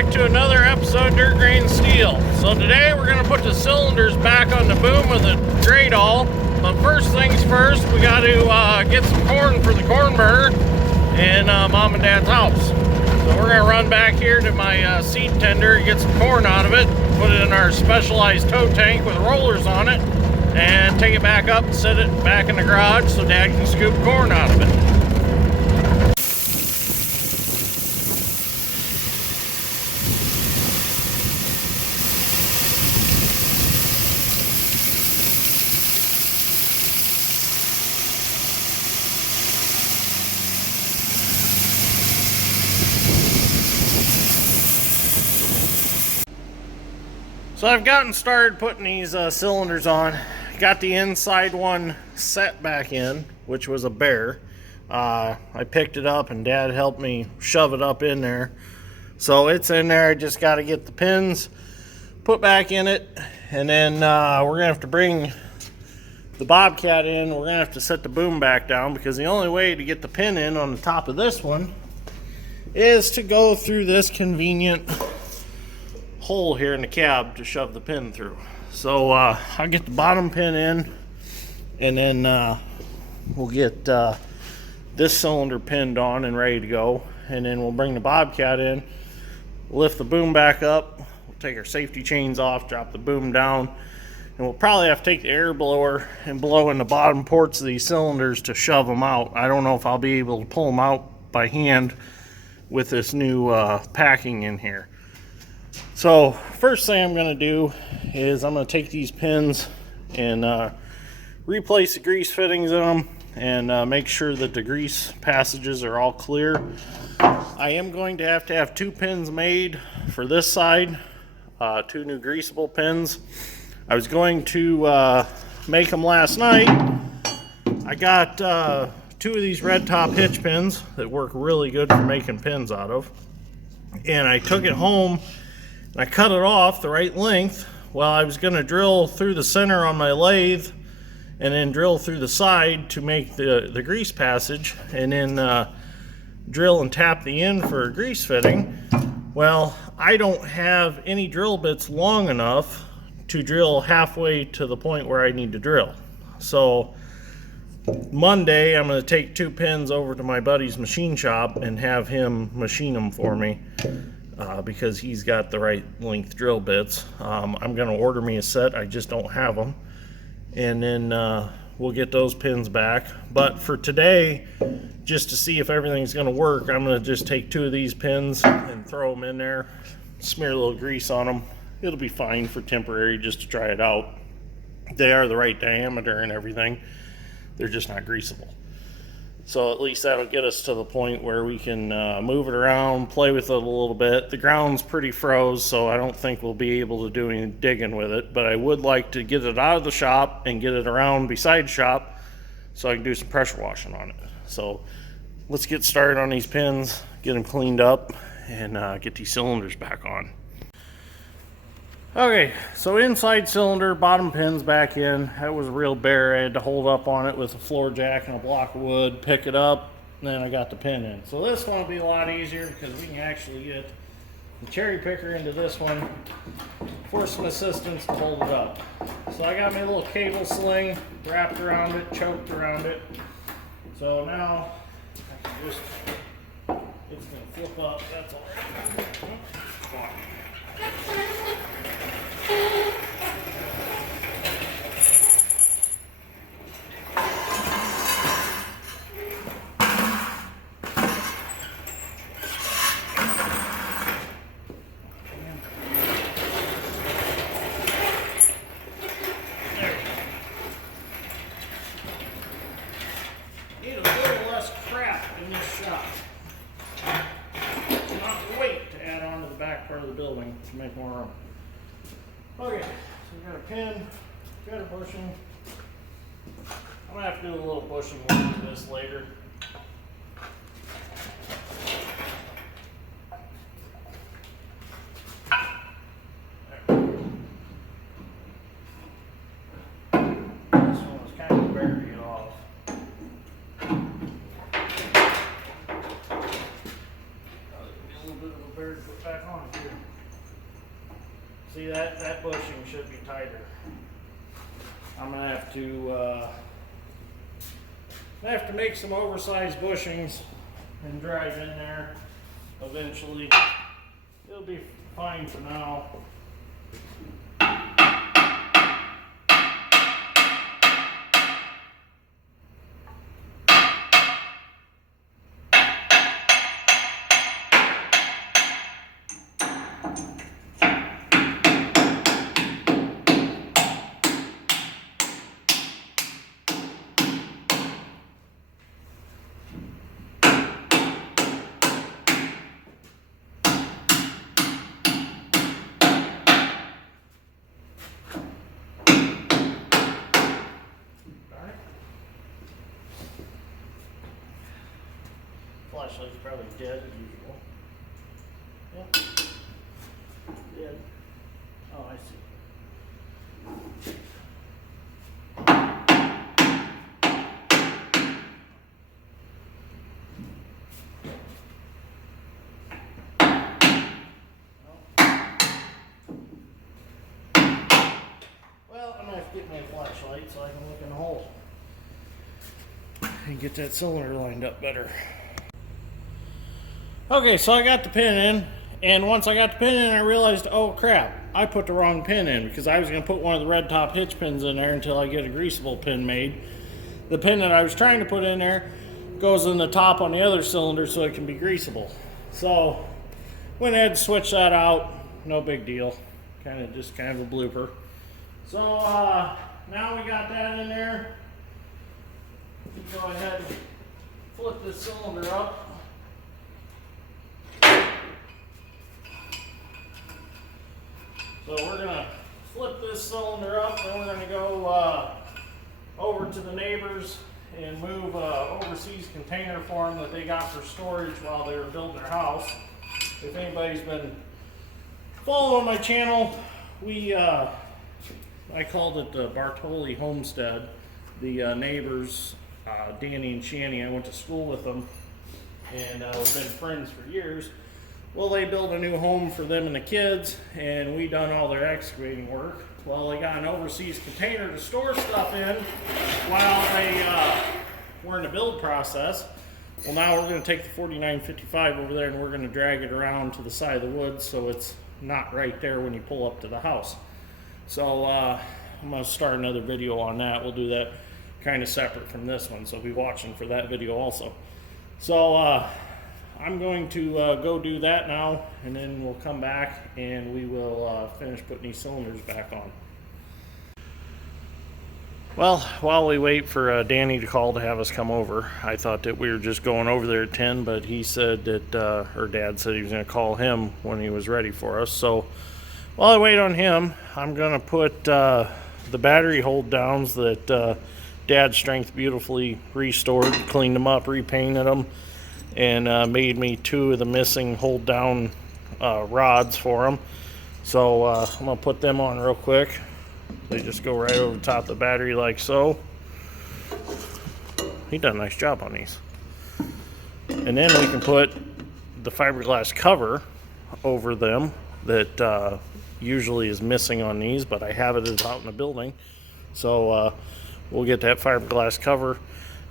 back to another episode of Dirt Grain Steel. So today we're going to put the cylinders back on the boom with a Gradall. But first things first, we got to get some corn for the corn burner in Mom and Dad's house. So we're going to run back here to my seed tender, get some corn out of it, put it in our specialized tow tank with rollers on it, and take it back up and set it back in the garage so Dad can scoop corn out of it. So I've gotten started putting these cylinders on. Got the inside one set back in, which was a bear. I picked it up and Dad helped me shove it up in there. So it's in there. I just got to get the pins put back in it. And then we're going to have to bring the Bobcat in. We're going to have to set the boom back down because the only way to get the pin in on the top of this one is to go through this convenient hole here in the cab to shove the pin through. So I'll get the bottom pin in, and then we'll get this cylinder pinned on and ready to go, and then we'll bring the Bobcat in, lift the boom back up, we'll take our safety chains off, drop the boom down, and we'll probably have to take the air blower and blow in the bottom ports of these cylinders to shove them out. I don't know if I'll be able to pull them out by hand with this new packing in here. So first thing I'm going to do is I'm going to take these pins and replace the grease fittings in them and make sure that the grease passages are all clear. I am going to have 2 pins made for this side, 2 new greasable pins. I was going to make them last night. I got 2 of these red top hitch pins that work really good for making pins out of, and I took it home. I cut it off the right length. Well, I was going to drill through the center on my lathe and then drill through the side to make the grease passage, and then drill and tap the end for a grease fitting. Well, I don't have any drill bits long enough to drill halfway to the point where I need to drill. So Monday I'm going to take 2 pins over to my buddy's machine shop and have him machine them for me. Because he's got the right length drill bits. I'm going to order me a set. I just don't have them. And then we'll get those pins back. But for today, just to see if everything's going to work, I'm going to just take 2 of these pins and throw them in there, smear a little grease on them. It'll be fine for temporary just to try it out. They are the right diameter and everything. They're just not greasable. So at least that'll get us to the point where we can move it around, play with it a little bit. The ground's pretty froze, so I don't think we'll be able to do any digging with it. But I would like to get it out of the shop and get it around beside shop so I can do some pressure washing on it. So let's get started on these pins, get them cleaned up, and get these cylinders back on. Okay, so inside cylinder, bottom pins back in. That was a real bear. I had to hold up on it with a floor jack and a block of wood, pick it up, and then I got the pin in. So this one will be a lot easier because we can actually get the cherry picker into this one for some assistance to hold it up. So I got my little cable sling wrapped around it, choked around it. So now I can just, it's going to flip up, that's all right. Need a little less crap in this shop. Not weight to add on to the back part of the building to make more room. Okay, so we got a pin, got a bushing. I'm gonna have to do a little bushing work to this later. This one was kind of buried off. A little bit of a better to put back on too. See, that bushing should be tighter. I'm gonna have to make some oversized bushings and drive in there eventually. It'll be fine for now. Flashlight's probably dead as usual. Yep. Dead. Oh, I see. Well, I'm gonna have to get me a flashlight so I can look in the hole and get that cylinder lined up better. Okay, so I got the pin in, and once I got the pin in, I realized, oh crap, I put the wrong pin in, because I was going to put one of the red top hitch pins in there until I get a greasable pin made. The pin that I was trying to put in there goes in the top on the other cylinder so it can be greasable. So, went ahead and switched that out, no big deal, kind of a blooper. So, now we got that in there. Go ahead and flip this cylinder up. So we're going to flip this cylinder up, and we're going to go over to the neighbors and move overseas container for them that they got for storage while they were building their house. If anybody's been following my channel, I called it the Bartoli Homestead. The neighbors, Danny and Shanny, I went to school with them, and we've been friends for years. Well, they built a new home for them and the kids, and we done all their excavating work. Well, they got an overseas container to store stuff in while they were in the build process. Well, now we're going to take the 4955 over there, and we're going to drag it around to the side of the woods so it's not right there when you pull up to the house. So I'm going to start another video on that. We'll do that kind of separate from this one, so be watching for that video also. So I'm going to go do that now, and then we'll come back and we will finish putting these cylinders back on. Well, while we wait for Danny to call to have us come over, I thought that we were just going over there at 10, but he said that her dad said he was going to call him when he was ready for us. So while I wait on him, I'm going to put the battery hold downs that Dad Strength beautifully restored, cleaned them up, repainted them, and made me 2 of the missing hold down rods for them. So I'm going to put them on real quick. They just go right over the top of the battery like so. He done a nice job on these. And then we can put the fiberglass cover over them that usually is missing on these, but I have it out in the building. So we'll get that fiberglass cover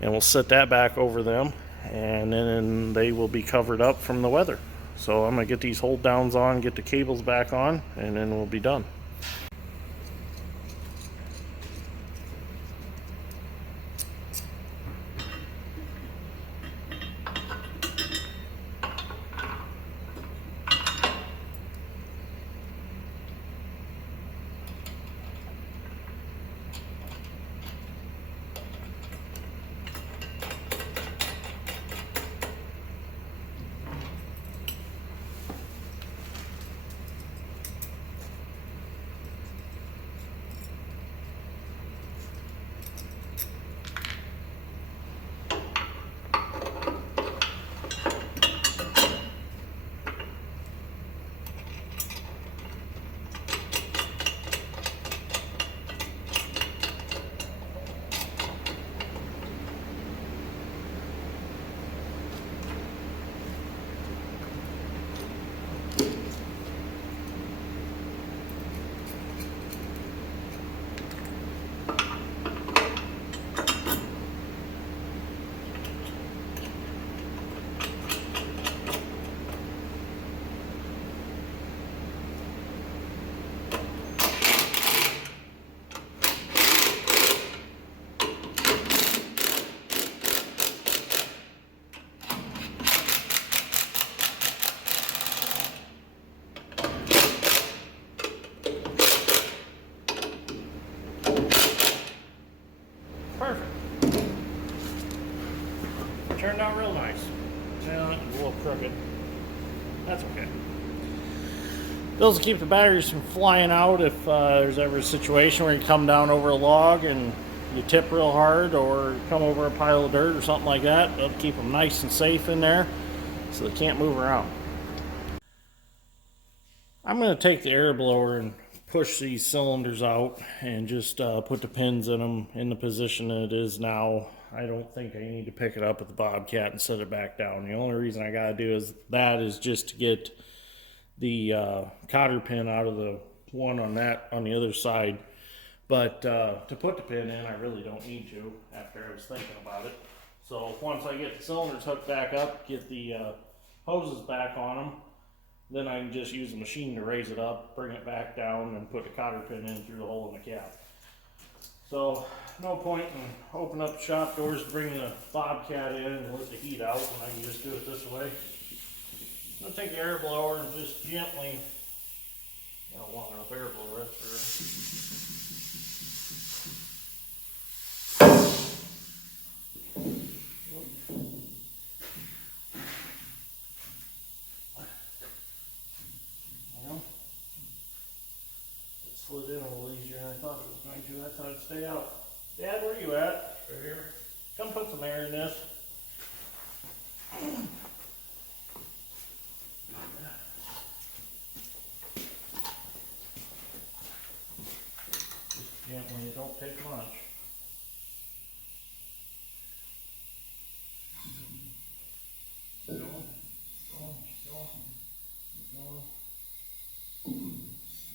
and we'll set that back over them, and then they will be covered up from the weather. So I'm going to get these hold downs on, get the cables back on, and then we'll be done. little crooked. That's okay. Those will keep the batteries from flying out if there's ever a situation where you come down over a log and you tip real hard, or come over a pile of dirt or something like that. They'll keep them nice and safe in there so they can't move around. I'm going to take the air blower and push these cylinders out and just put the pins in them in the position that it is now. I don't think I need to pick it up with the Bobcat and set it back down. The only reason I got to do is just to get the cotter pin out of the one on the other side. But to put the pin in, I really don't need to after I was thinking about it. So once I get the cylinders hooked back up, get the hoses back on them, then I can just use the machine to raise it up, bring it back down, and put the cotter pin in through the hole in the cap. So no point in opening up the shop doors to bring the Bobcat in and let the heat out when I can just do it this way. I'm going to take the air blower and just gently, long enough air blower, that's for it slid in a little easier than I thought it was going to. That's how it'd stay out. Dad, where are you at? Right here. Come put some air in this. Gently, it don't take much. Keep going, keep going, keep going.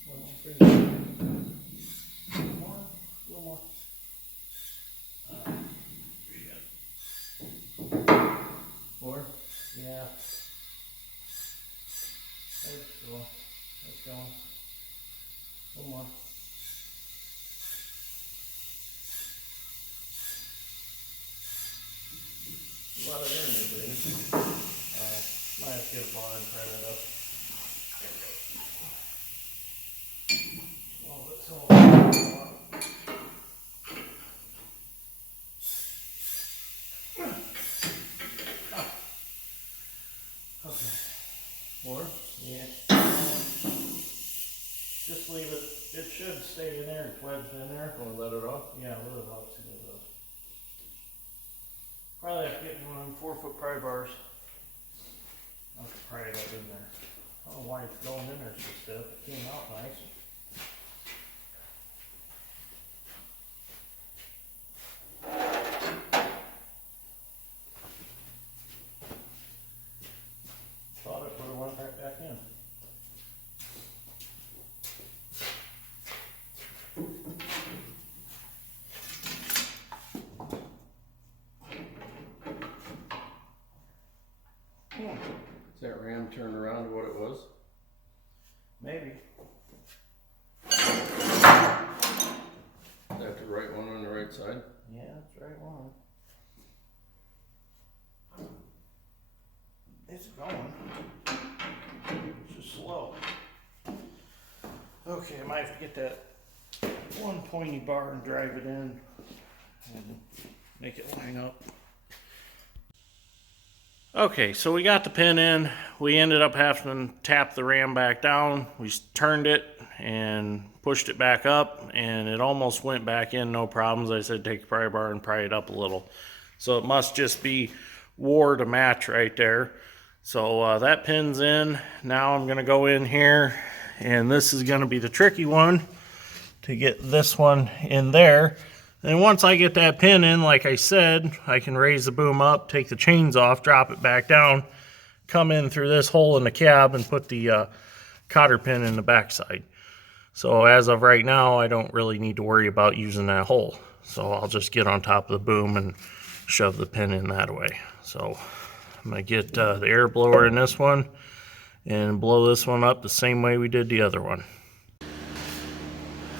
One more finger. One more, a little more. More? Yeah. That's going. That's going. One more. A lot of air in there, buddy. Might have to get a bar and try that up. Oh, that's all. Okay. More? Yeah. Just leave it. It should stay in there, wedged in there. Want to let it off? Yeah, let it off. See what it does. Probably have to get one of them 4-foot pry bars. I'll have to pry it up in there. I don't know why it's going in there so stiff. It came out nice. Thought it would have went right back in. Is that ram turned around to what it was? Maybe. Is that the right one on the right side? Yeah, that's the right one. It's going. It's just slow. Okay, I might have to get that one pointy bar and drive it in and make it line up. Okay, so we got the pin in. We ended up having to tap the ram back down. We turned it and pushed it back up, and it almost went back in, no problems. I said take the pry bar and pry it up a little. So it must just be wore to match right there. So that pin's in. Now I'm gonna go in here, and this is gonna be the tricky one to get this one in there. And once I get that pin in, like I said, I can raise the boom up, take the chains off, drop it back down, come in through this hole in the cab and put the cotter pin in the backside. So as of right now, I don't really need to worry about using that hole. So I'll just get on top of the boom and shove the pin in that way. So I'm gonna get the air blower in this one and blow this one up the same way we did the other one.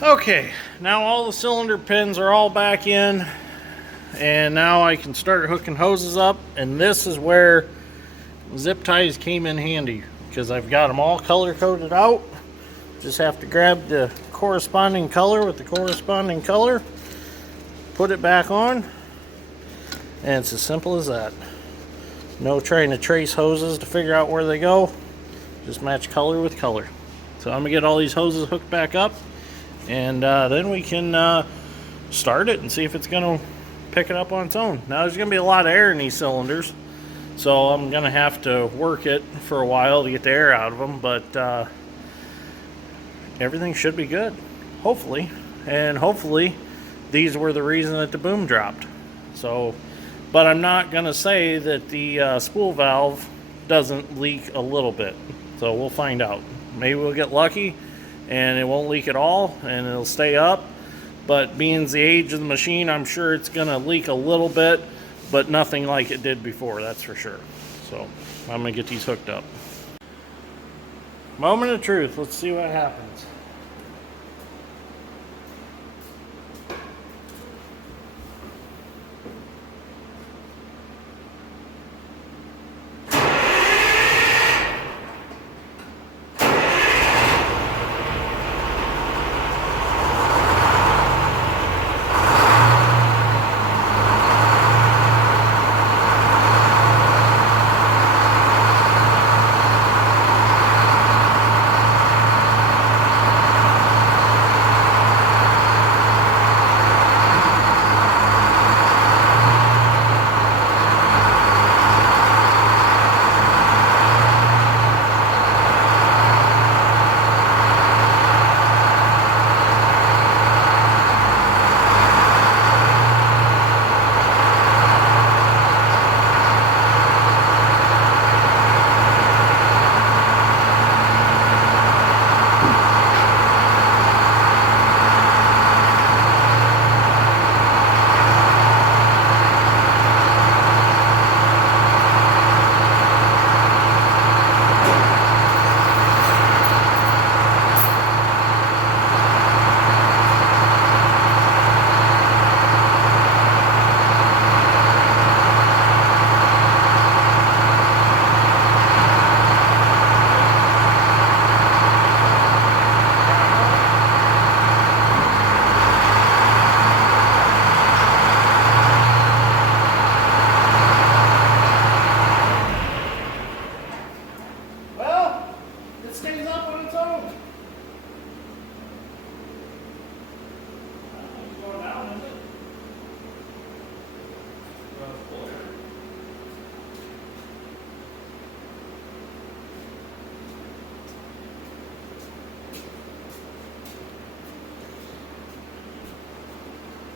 Okay, now all the cylinder pins are all back in, and now I can start hooking hoses up, and this is where zip ties came in handy because I've got them all color coded out. Just have to grab the corresponding color with the corresponding color, put it back on, and it's as simple as that. No trying to trace hoses to figure out where they go. Just match color with color. So I'm gonna get all these hoses hooked back up, and then we can start it and see if it's gonna pick it up on its own. Now there's gonna be a lot of air in these cylinders, so I'm gonna have to work it for a while to get the air out of them, but everything should be good, hopefully. And hopefully these were the reason that the boom dropped. So, but I'm not gonna say that the spool valve doesn't leak a little bit. So we'll find out. Maybe we'll get lucky and it won't leak at all and it'll stay up. But being the age of the machine, I'm sure it's gonna leak a little bit, but nothing like it did before, that's for sure. So I'm gonna get these hooked up. Moment of truth, let's see what happens.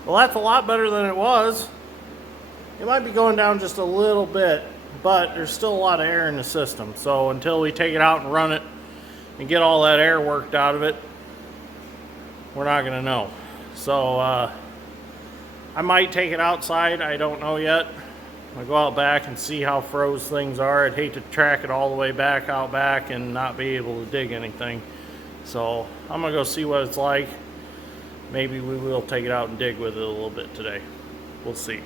Well, that's a lot better than it was. It might be going down just a little bit, but there's still a lot of air in the system. So until we take it out and run it and get all that air worked out of it, we're not gonna know. So I might take it outside, I don't know yet. I'll go out back and see how froze things are. I'd hate to track it all the way back out back and not be able to dig anything. So I'm gonna go see what it's like. Maybe we will take it out and dig with it a little bit today. We'll see.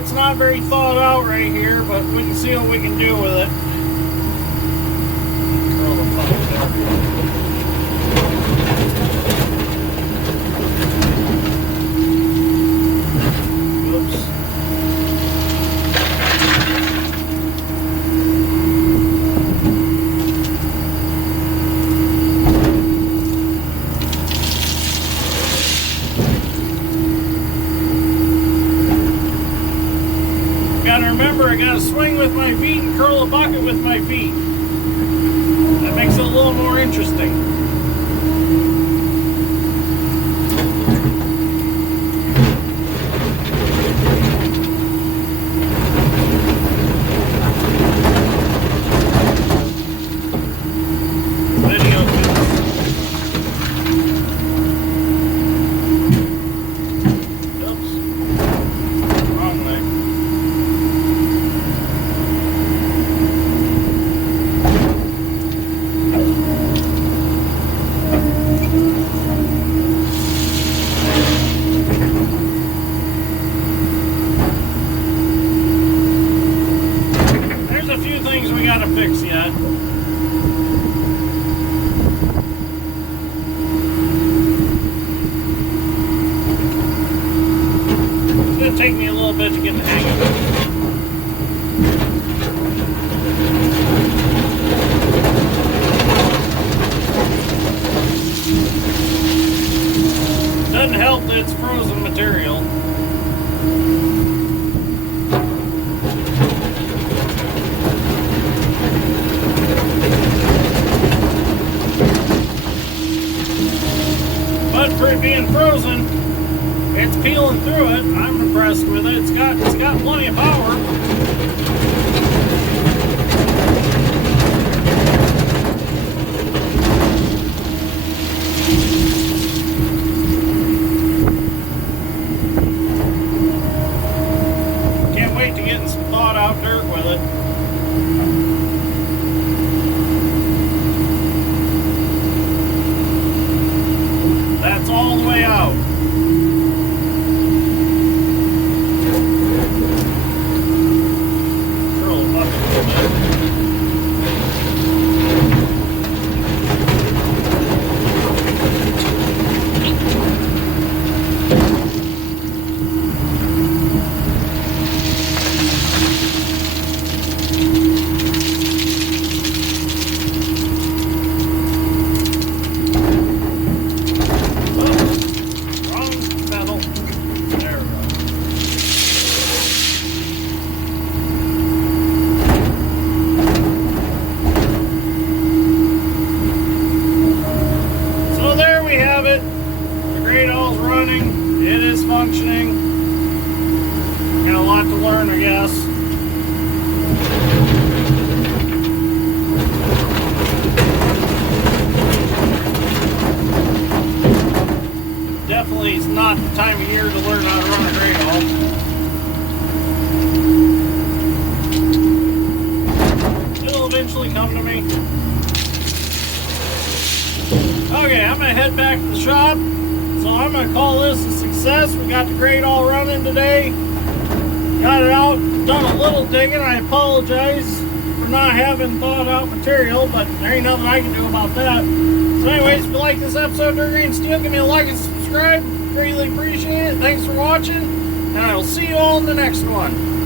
it's not very thought out right here, but we can see what we can do with it. Curl the pump there. I gotta swing with my feet and curl a bucket with my feet. That makes it a little more interesting. Fix yet. It's gonna take me a little bit to get the hang of it. Doesn't help that it's frozen material. But for it being frozen, it's peeling through it. I'm impressed with it. It's got plenty of power. Can't wait to get in some thawed out dirt with it. All the way out. Curl a bucket a little bit. Gradall's running, it is functioning. Got a lot to learn, I guess. Definitely is not the time of year to learn how to run a Gradall. It'll eventually come to me. Okay, I'm gonna head back to the shop. So I'm going to call this a success. We got the Gradall running today. Got it out, done a little digging. I apologize for not having thawed out material, but there ain't nothing I can do about that. So anyways, if you like this episode of Dirt Green Steel, give me a like and subscribe. Greatly appreciate it. Thanks for watching, and I will see you all in the next one.